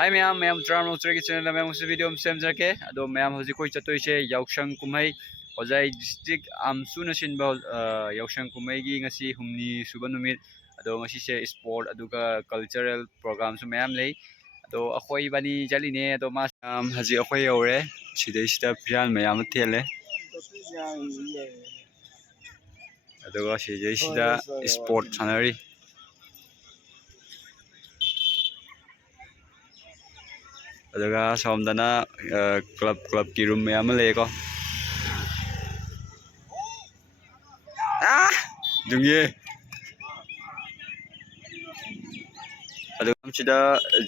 Hi ma'am tram Rocher की channel में मुझे वीडियो में सेम जाके अदो मैम हजी कोई चतोई से याउशंग कुमाई होजाई डिस्ट्रिक्ट आमसू नसिनबा याउशंग कुमाई की ngasi humni suba numit ado ngasi se sport aduga cultural program su ma'am ले ado akhoi bani jali ne ado ma haji akhoi yore sidai sida pian मैम thele aduga sidai sida sport sanari अदुगा सोमदना club की room में आम लेको दुंगे अदुगा सिदा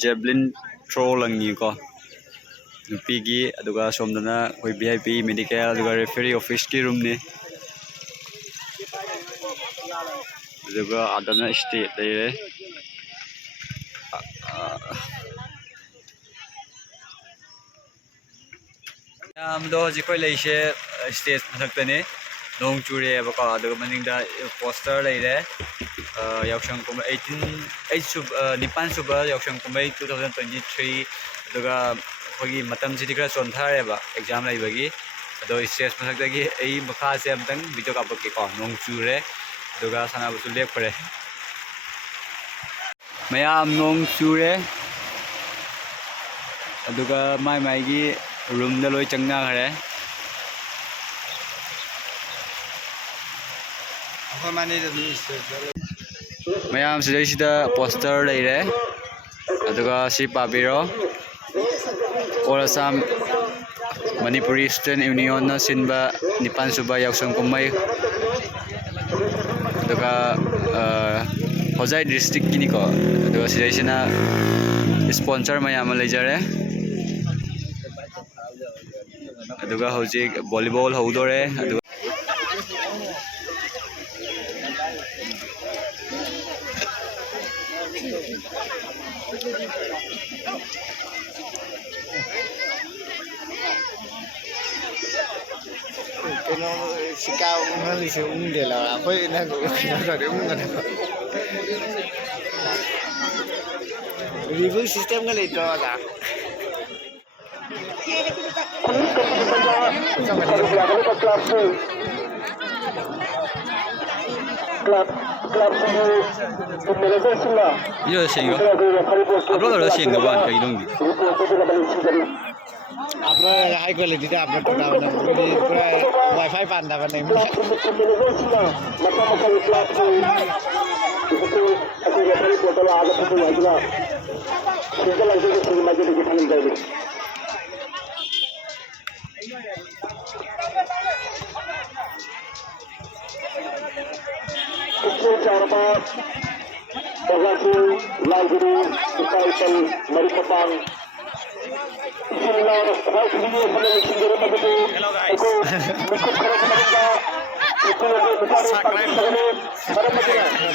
javelin throw लंगी को नुपीगी अदुगा सोमदना कोई वीआईपी मेडिकल अदुगा रेफरी ऑफिस की रूम ने अदुगा आदना स्टेट लेरे दो जी कोई लेशे स्टेज मथक्तने नोंग चुरे बको अदुगा मनिंगदा पोस्टर लेरे याउशंग कुमाई निपान सुबा याउशंग कुमाई 2023 अदुगा खोगी मतम सिदि खरा सोनथारेबा एग्जाम लाइबगी अदो स्टेज मथक्तगी एई मखा से अमतंग वीडियो कापके को नोंग Chure अदुगा सनाबसु leprae मयाम नोंग Chure अदुगा my माईगी room the लोई चंगना खरे मैम सिदा पोस्टर लेरे अदुगा सि पाबिरो all Assam Manipuri student union न सिनबा निपान सुबा याउशंग कुमाई अदुगा होजाई डिस्ट्रिक्ट किनिको अदुगा सिदाइसिना स्पॉन्सर मैम लेजरे अदुगा हौजिक वॉलीबॉल हौदोरे अदुगा sikau ngali se de la khoi na ko na de ngana review system ngali to da Yo sigo. Hablo de lo sigo, van, que idongi. अपना हाई क्वालिटी दा अपना टोटा बना पूरा वाईफाई पांदा बने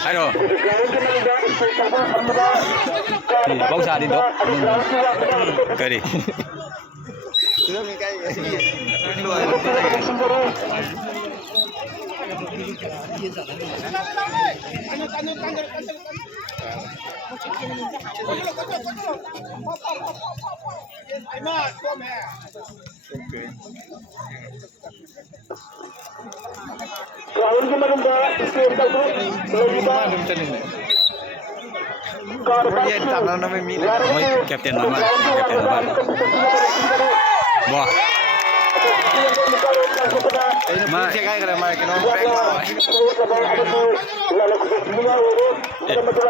Ayo. Bau sa din to. Kari. Captain Mama. Wah.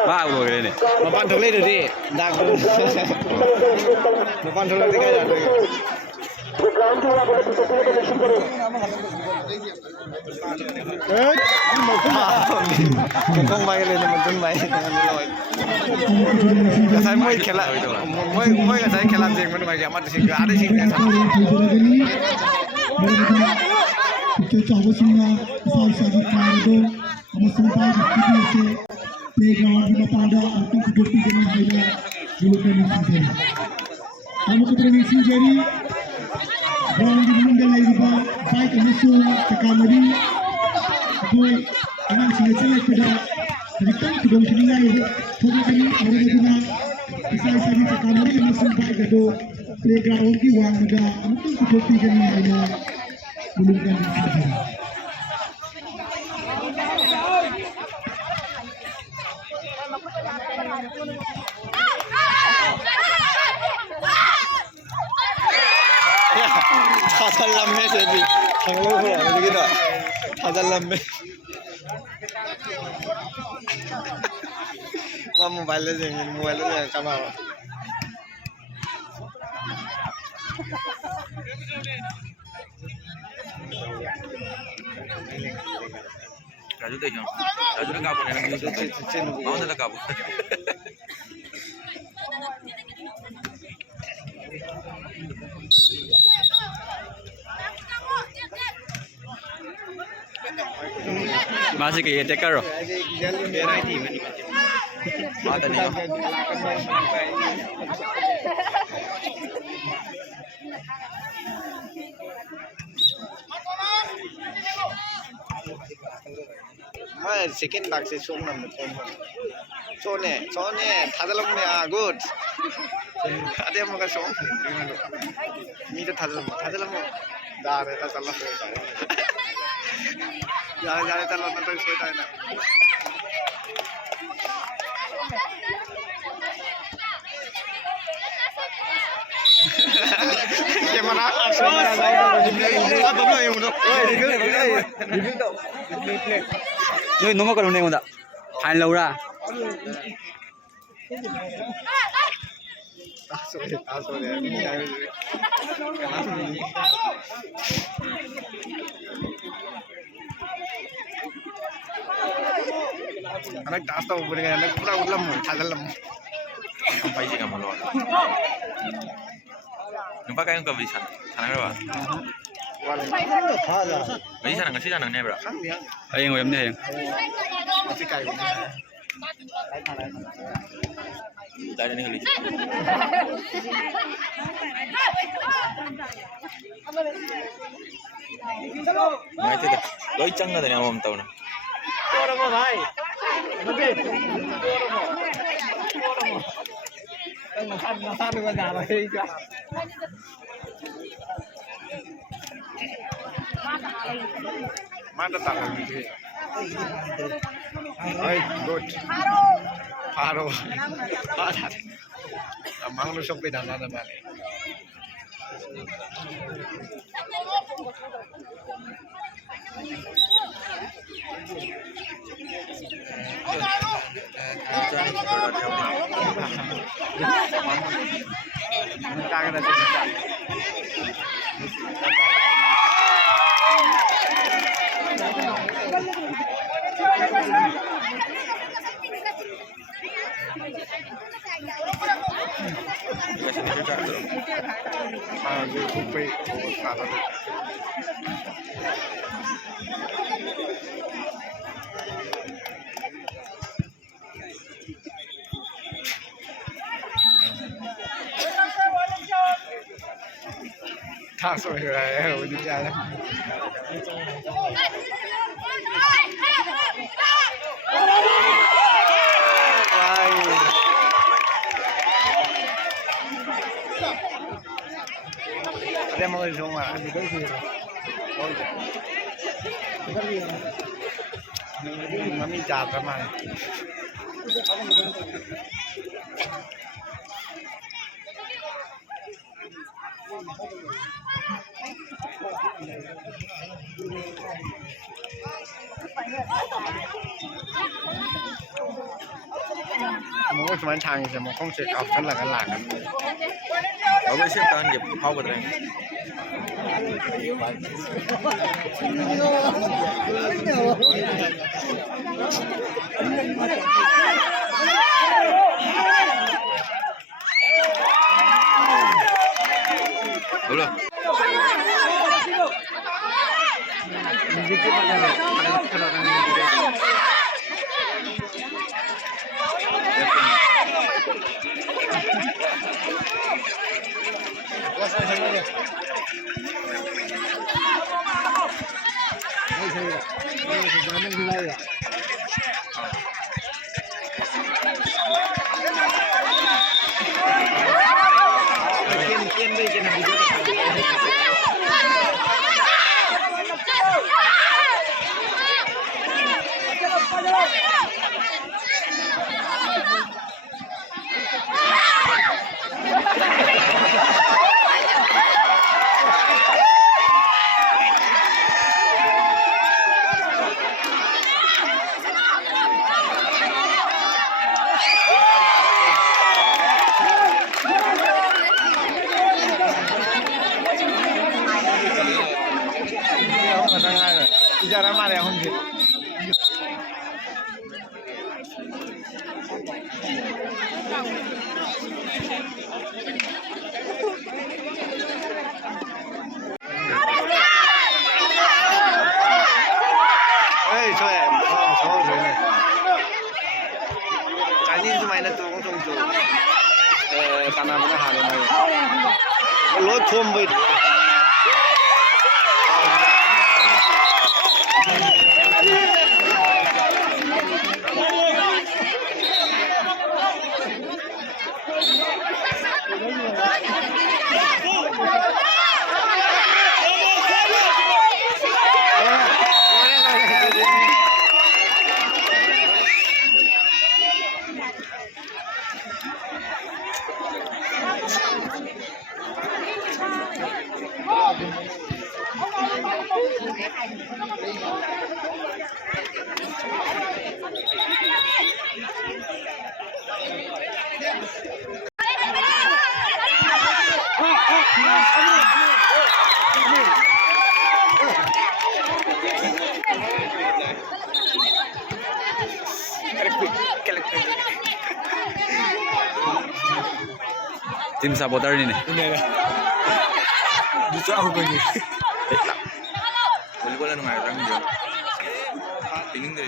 Wow, ini. Mapan thole do di dak mapan thole di kaya do kong mai le man tun mai ka sai moi khela moi ka sai khela jeng man mai ga mat sing ga ade sing Kita bersama bersama Kardo, bersama kita playground di pada atau kedua dengan saya dulu kami kamu keterangan sendiri orang di meninggal lagi baik musuh sekamari boy anak saya pada dekat kedua kini lagi, kedua kini ada isa-isa din sa kamera yung masumpay ka do playground ki wang naga amutong kutopi ka niya na bulungan din sa diri. 다잘 남매 제비 장로를 여기다 다잘 남매 와 mobile से कमा राजू देखियो राजू ने काबू नहीं mount ने काबू masih kayak teker loh. आता नहीं मैं सेकंड बाग से सोम नंबर सोने सोने 다들 먹네 아 굿. 아대 먹어 소. 니도 다들 먹어. 나래 다 잘라. 야 잘라 나 또 소이다 나. Gimana? Apa yang udah? Yo nomor kalau nih udah. Kain laura. Anak tas tahu berikan anak pura ulam, tagal lam. sampai sih kamu loh numpa kayak nggak bisa sana berapa bisa nggak sih sana nih berapa Ayun ko yun niya. Masih kayu. dari nih huli माहिती आहे लोई चांगला तरी आम्हाला म्हणता ना Mana tangan ini? Ay, good. Paro. Parat. Amang lu sampai dana naman. Tangan na siya. Thang rồi rồi đi ra đấy. Ada mau di rumah. Mami chào các bạn. Mỗi cái thằng thì một không sẽ học rất là cái lạc. ở bên xếp tan nghiệp hao bật này đúng rồi đây cái này Ijarah mare এখন যে এই ছয় সহজ হয়নি Chinese মাইনা তো কত তো কানা মানে হারে নাই লো থম বই Tim supporter ini nih. Justru aku begini. Boleh nung ayat orang juga. Tingin deh.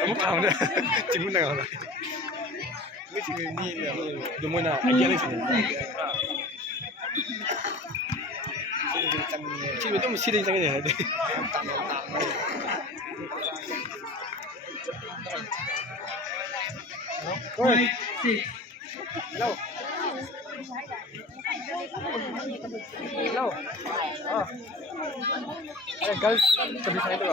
Kamu tahu dah, cuma nak apa? Mesti ni dia. Cuma nak ajar lagi. Cuma tu mesti dia jangan ada. Oi, hello. Hello. Ah. Girls, kami sana tu.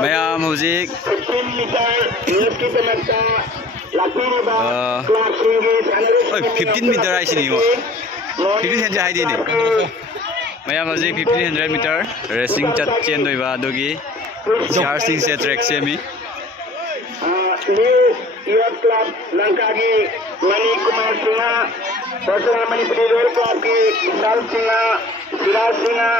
mayam hojik 15 meter ai sini mo 1500 hai dini mayam hojik 1500 meter racing chat chen doi ba dogi charging se track semi Youth Club Langkagi Mani Kumar Singha Dosra Manipuri Royal Club की विशाल सिन्हा सिराज सिन्हा